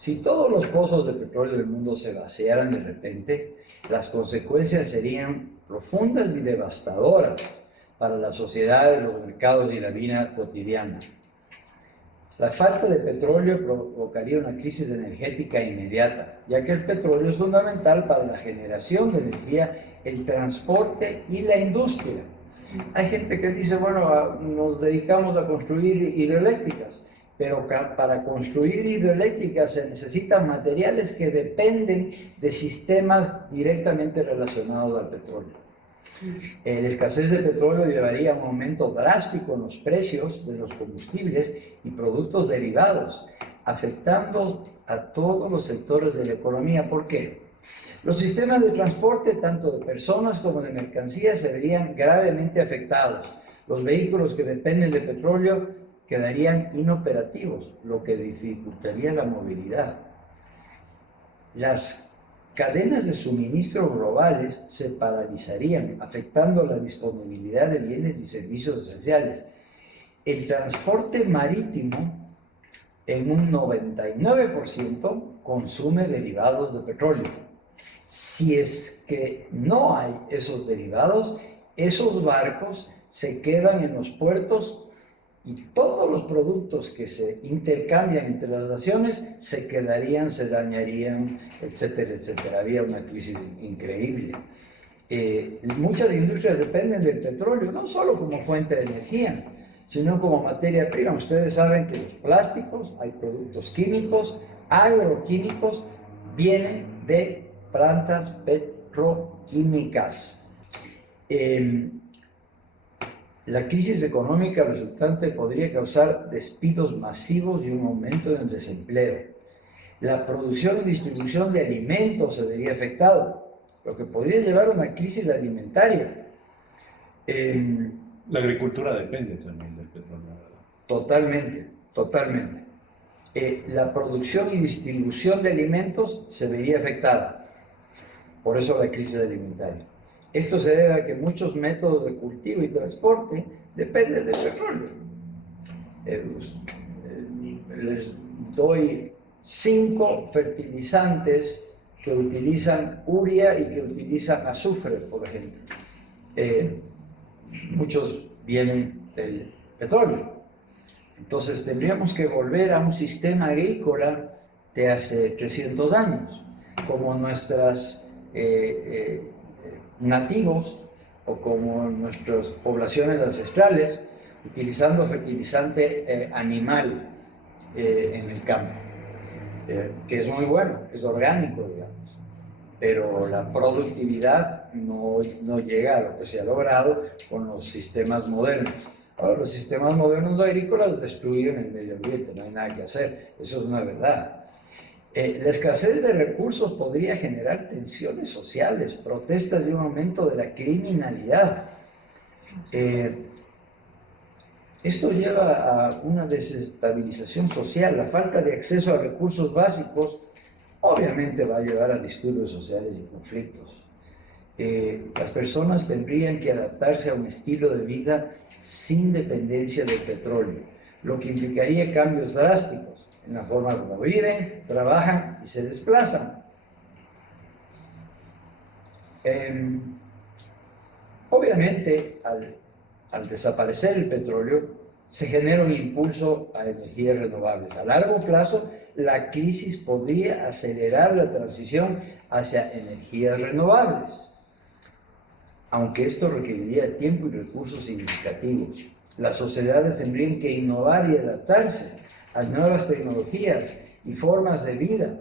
Si todos los pozos de petróleo del mundo se vaciaran de repente, las consecuencias serían profundas y devastadoras para la sociedad, los mercados y la vida cotidiana. La falta de petróleo provocaría una crisis energética inmediata, ya que el petróleo es fundamental para la generación de energía, el transporte y la industria. Hay gente que dice, bueno, nos dedicamos a construir hidroeléctricas, pero para construir hidroeléctricas se necesitan materiales que dependen de sistemas directamente relacionados al petróleo. La escasez de petróleo llevaría a un aumento drástico en los precios de los combustibles y productos derivados, afectando a todos los sectores de la economía. ¿Por qué? Los sistemas de transporte, tanto de personas como de mercancías, se verían gravemente afectados. Los vehículos que dependen de petróleo quedarían inoperativos, lo que dificultaría la movilidad. Las cadenas de suministro globales se paralizarían, afectando la disponibilidad de bienes y servicios esenciales. El transporte marítimo, en un 99%, consume derivados de petróleo. Si es que no hay esos derivados, esos barcos se quedan en los puertos y todos los productos que se intercambian entre las naciones se quedarían, se dañarían, etcétera, etcétera. Había una crisis increíble. Muchas industrias dependen del petróleo, no solo como fuente de energía, sino como materia prima. Ustedes saben que los plásticos, hay productos químicos, agroquímicos, vienen de plantas petroquímicas. La crisis económica resultante podría causar despidos masivos y un aumento en el desempleo. La producción y distribución de alimentos se vería afectado, lo que podría llevar a una crisis alimentaria. La agricultura depende también del petróleo, ¿verdad? Totalmente, totalmente. La producción y distribución de alimentos se vería afectada, por eso la crisis alimentaria. Esto se debe a que muchos métodos de cultivo y transporte dependen del petróleo. Les doy 5 fertilizantes que utilizan urea y que utilizan azufre, por ejemplo. Muchos vienen del petróleo. Entonces tendríamos que volver a un sistema agrícola de hace 300 años, como nuestras nativos o como nuestras poblaciones ancestrales, utilizando fertilizante animal en el campo, que es muy bueno, es orgánico, digamos, pero la productividad no llega a lo que se ha logrado con los sistemas modernos. Ahora, los sistemas modernos agrícolas destruyen el medio ambiente, no hay nada que hacer, eso es una verdad. La escasez de recursos podría generar tensiones sociales, protestas y un aumento de la criminalidad. Esto lleva a una desestabilización social. La falta de acceso a recursos básicos obviamente va a llevar a disturbios sociales y conflictos. Las personas tendrían que adaptarse a un estilo de vida sin dependencia del petróleo, lo que implicaría cambios drásticos en la forma como viven, trabajan y se desplazan. Obviamente, al desaparecer el petróleo, se genera un impulso a energías renovables. A largo plazo, la crisis podría acelerar la transición hacia energías renovables, aunque esto requeriría tiempo y recursos significativos. Las sociedades tendrían que innovar y adaptarse a nuevas tecnologías y formas de vida,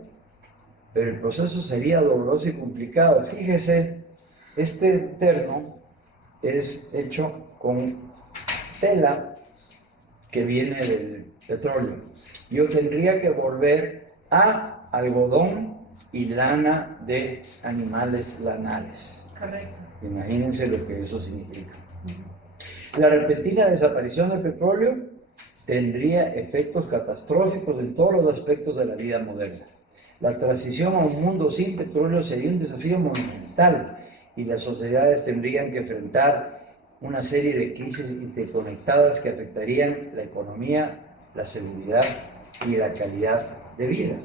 pero el proceso sería doloroso y complicado. Fíjese, este terno es hecho con tela que viene del petróleo. Yo tendría que volver a algodón y lana de animales lanales. Correcto. Imagínense lo que eso significa. La repentina desaparición del petróleo tendría efectos catastróficos en todos los aspectos de la vida moderna. La transición a un mundo sin petróleo sería un desafío monumental y las sociedades tendrían que enfrentar una serie de crisis interconectadas que afectarían la economía, la seguridad y la calidad de vida.